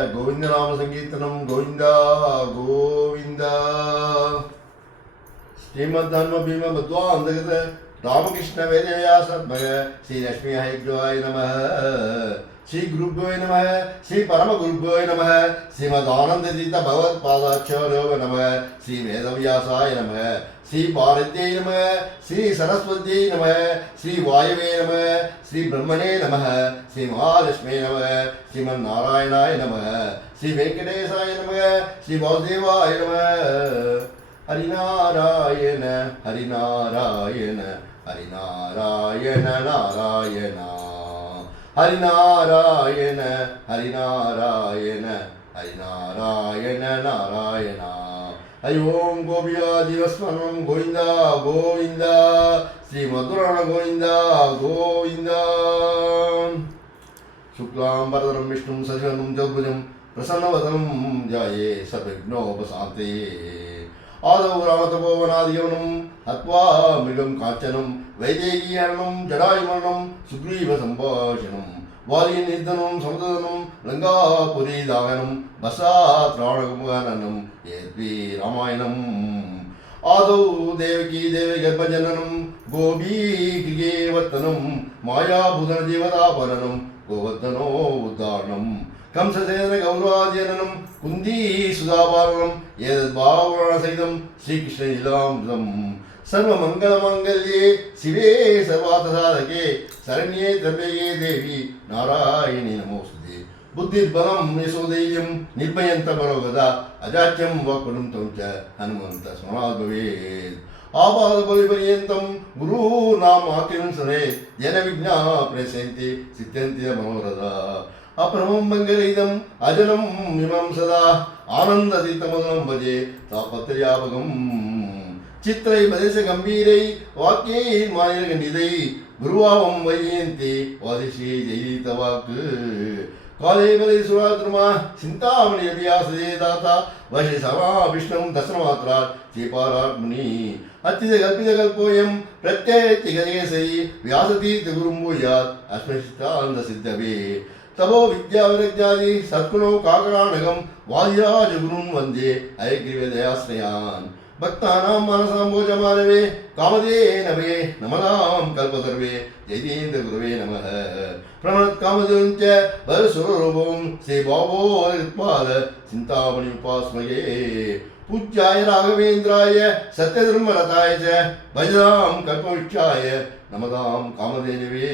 गोविंद नाम संकीर्तनम गोविंदा गोविंदा। श्रीमद्धर्म भीम मध्वांतर्गत रामकृष्ण वेद व्यास भग श्री लक्ष्मी हयग्रवाय नमः। श्री गुरुभ्यो नमः। श्री परम गुरुभ्यो नमः। श्रीमदानंद तीर्थ भगवत्पादाचार्यो नमः। श्री वेदव्यासाय नमः। श्री भारत्यै नमः। श्री सरस्वत्यै नमः। श्री वायवे नमः। श्री ब्रह्मणे नमः। श्री महालक्ष्मी नमः। श्रीमन्नारायणाय नमः। श्री वेंकटेशाय नमः। श्री वासुदेवाय नमः। हरिनारायण हरिनारायण हरिनारायण नारायण हरिनारायण हरिनारायण हरिनारायण नारायण। हरि ओम गोपियादिवस्मरणं गोविंदा गोविंदा। श्री मधुरण गोविंदा गोविंदा। शुक्लांबरधरं विष्णुं शशिवर्णं चतुर्भुजं प्रसन्नवदनं ध्यायेत् सर्वविघ्नोपशान्तये। आदौ रामतपोवनादिगमनं हत्वा मृगं काञ्चनं वैदेहीहरणं जटायुमरणं सुग्रीवसम्भाषणं वालीनिधनं समुद्रधनं लङ्कापुरीदाहनं बसात्राणगमनं यद्वि रामायणम्। आदौ देवकी देवी गर्भजननं गोपीकृगेवर्तनं मायाभूतनदेवतापहरणं गोवर्धनो उद्धारणं कंससेन गौरवादिहरणं कुन्दी सुधापालनं एतद्भावनासहितं श्रीकृष्णलीलामृतं। सर्वमङ्गलमाङ्गल्ये शिवे सर्वार्थसाधके शरण्ये त्र्यम्बके देवी नारायणी नमोस्तुते। बुद्धिर्बलं यशोधैर्यं निर्भयन्तमनोगता अजाच्यं वक्पटुं तं च हनुमन्तः स्मरात् भवेत्। आपादबलिपर्यन्तं गुरूणामाख्यं स्मरेत् येन विघ्नाः प्रणश्यन्ति सिद्ध्यन्ति मनोरथाः। अप्रमं मङ्गलइदम् अजनं इमं सदा आनन्दतीर्थमधुरं भजे तापत्रयापकं। चित्रै भजस्य गम्भीरै वाक्यै मानिरखण्डितै गुरुवावं वैजयन्ति वादिश्री जयितवाक्। काले बले सुराद्रुमा चिन्तामणि अभियासदे दाता वशे समा विष्णुं दर्शनमात्रात् श्रीपारात् मुनि। अत्युतकल्पितकल्पोऽयं प्रत्ययतिगजेसै व्यासतीर्थगुरुं भूयात् अस्मृष्टान्तसिद्धवे। तपो विद्याविरक्त्यादि सद्गुणौ काकरानकं वादिराजगुरुं वन्दे हयग्रीवदयाश्रयान्। भक्तानां मानसाम्भोजमानवे कामधेनवे नमतां कल्पतर्वे जयतीन्द्रगुरवे नमः। प्रणतकामधुं च वरसुररूपं श्रीबाबोत्पाद चिन्तामणिमुपास्महे। पूज्याय राघवेन्द्राय सत्यधर्मरताय च भजतां कल्पवृक्षाय नमतां कामधेनवे।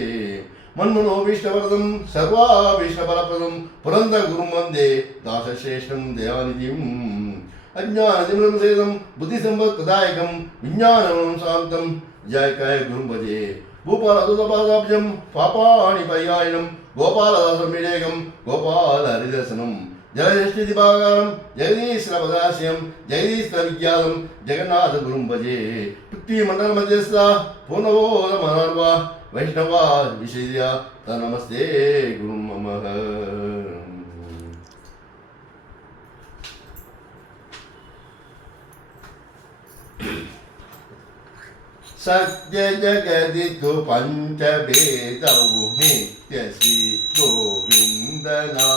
मन्मनोभीष्टवरदं सर्वाभीष्टफलप्रदं पुरन्दरगुरुं वन्दे दासश्रेष्ठं दयानिधिम्। अज्ञानतिमिरं सेदं बुद्धिसम्पत्प्रदायकं विज्ञानमनं शान्तं जयकाय गुरुं भजे। भूपालदूतपादाब्जं पापाणि परिहारिणं गोपालदासमीडेकं गोपालहरिदर्शनं जलयष्टिदिवाकारं जगदीश्वरपदाश्रयं जगदीश्वरविख्यातं जगन्नाथगुरुं भजे। पृथ्वीमण्डलमध्यस्था पूर्णबोधमनार्वा वैष्णवा विषया तनमस्ते गुरुं ममः। सत्य जगदितु पंचभेदौ नित्य श्री गोविंदना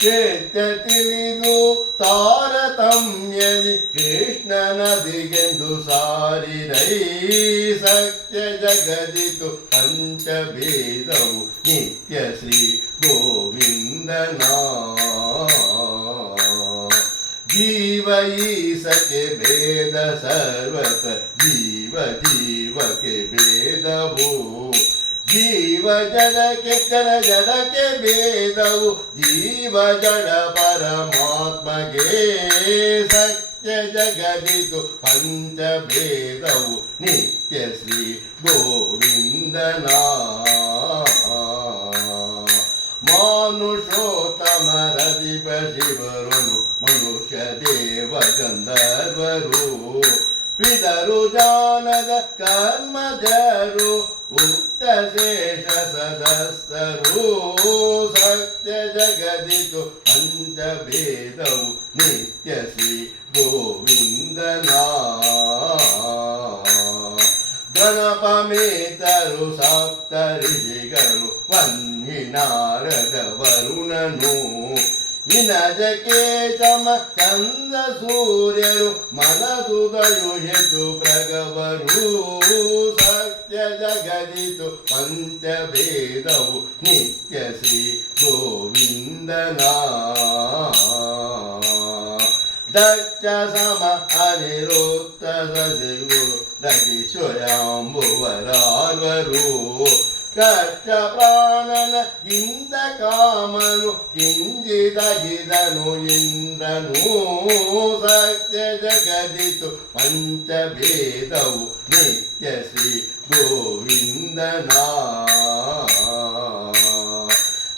चेत्य ತಿಳಿದು ತಾರತಮ್ಯದಿ ಕೃಷ್ಣನದಿಗೆಂದು ಸಾರಿರೈ। ಸತ್ಯ ಜಗದಿತು ಪಂಚಭೇದವು ನಿತ್ಯ ಶ್ರೀ ಗೋವಿಂದನಾ। जीव ईसके भेद सर्वत जीव जीव के भेदवो। जीव जड़ के जड़ जड़ के भेदवो जीव जड़ परमात्मा के। सत्य जगदितु पंच भेदवो नित्य श्री गोविंदना। मानुषोत्तमरदिप शिवरुनु मनुष्य देव गंधर्वरू। पितरु जानद कर्मजरू उक्तशेष सदस्तरू। सत्य जगदितु पंचभेदौ नित्य श्री गोविंदना। ಗಣಪಮೇತರು ಸಪ್ತ ಋಷಿಗಳು ವನ್ನಿ ನಾರದ ವರುಣನು ವಿನಜಕ್ಕೆ ಸಮ ಚಂದ್ರ ಸೂರ್ಯರು ಮನಸುದಯು ಹೆಚ್ಚು ಪ್ರಗವರು ಸತ್ಯ ಜಗದಿತು ಪಂಚಭೇದವು ನಿತ್ಯ ಶ್ರೀ ಗೋವಿಂದನ ದಕ್ಷ ಸಮ ಅನಿರುದ್ಧ ಸದಿಗುರು ರಗಿ ಸ್ವಯಂಭುವರಾರ್ವರು ಕಷ್ಟ ಪ್ರಾಣನ ಇಂದ ಕಾಮನು ಕಿಂಜಿದಗಿದನು ಇಂದ್ರನು ಸತ್ಯ ಜಗದಿತು ಪಂಚಭೇದವು ನಿತ್ಯ ಶ್ರೀ ಗೋವಿಂದನ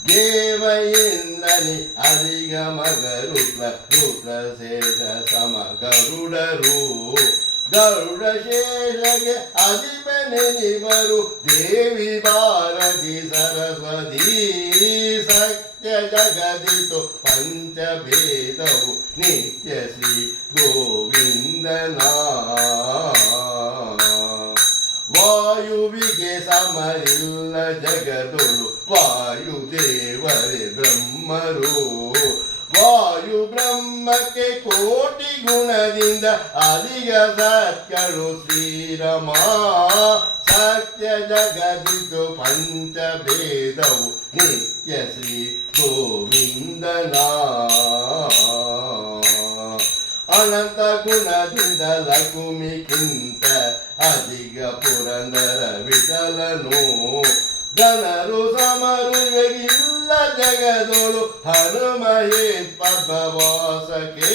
ದೇವ ಇಂದ್ರನಿ ಅಧಿಗ ಮಗರುದ್ರ ರುದ್ರಶೇಷ ಸಮ ಗರುಡರು ಗರುಡ ಶೇಷಗೆ ಅಧಿಪನೆನಿವರು ದೇವಿ ಭಾರತಿ ಸರಸ್ವತಿ ಸತ್ಯ ಜಗದಿತು ಪಂಚಭೇದವು ನಿತ್ಯ ಶ್ರೀ ಗೋವಿಂದನ ವಾಯುವಿಗೆ ಸಮರಿಲ್ಲ ಜಗದೊಳು ವಾಯುದೇವರೇ ಬ್ರಹ್ಮರು ವಾಯು ಬ್ರಹ್ಮಕ್ಕೆ ಕೋಟಿ ಗುಣದಿಂದ ಅಧಿಕ ಸತ್ಯರು ಶ್ರೀರಮ ಸತ್ಯ ಜಗದಿತು ಪಂಚಭೇದವು ನಿತ್ಯ ಶ್ರೀ ಗೋವಿಂದನ ಅನಂತ ಗುಣದಿಂದ ಲಕುಮಿಗಿಂತ ಅಧಿಕ ಪುರಂದರ ವಿಠಲನು ಜನರು ಸಮರುವೆಗಿಲ್ಲ ಜಗದೊಳು ಹನುಮಹೇ ಪದ್ಮವಾಸಕ್ಕೆ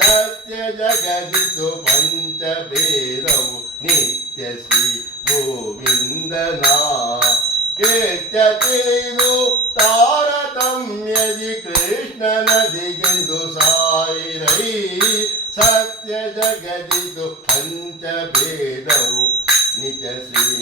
ಸತ್ಯ ಜಗದಿತು ಪಂಚಭೇದವು ನಿತ್ಯ ಶ್ರೀ ಗೋವಿಂದನ ಕೇತ್ಯ ತಿಳಿದು ತಾರತಮ್ಯದಿ ಕೃಷ್ಣನದಿಗೆಂದು ಸಾಯಿರೈ ಸತ್ಯ ಜಗದಿತು ಪಂಚಭೇದವು ನಿತ್ಯ ಶ್ರೀ